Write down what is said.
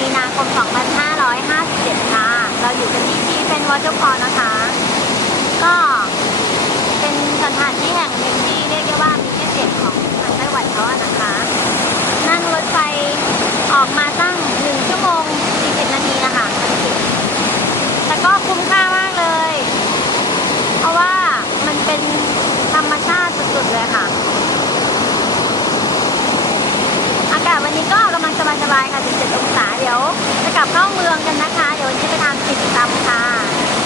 มีนาคม 2557 ค่ะ เราอยู่กันที่เป็นวอเตอร์พอลนะคะ ก็เป็นสถานที่แห่งหนึ่งที่เรียกได้ว่ามีชื่อเสียงของทางไต้หวันเขาอะนะคะ นั่งรถไฟออกมาตั้ง1 ชั่วโมง 40 นาทีนะคะแต่ก็คุ้มค่ามากเลย เพราะว่ามันเป็นธรรมชาติสุดๆเลยค่ะ อากาศวันนี้ก็กำลังสบายๆค่ะ17 องศา เดี๋ยวจะกลับเข้าเมืองกันนะคะ เดี๋ยววันนี้ไปทานติ่มซำค่ะ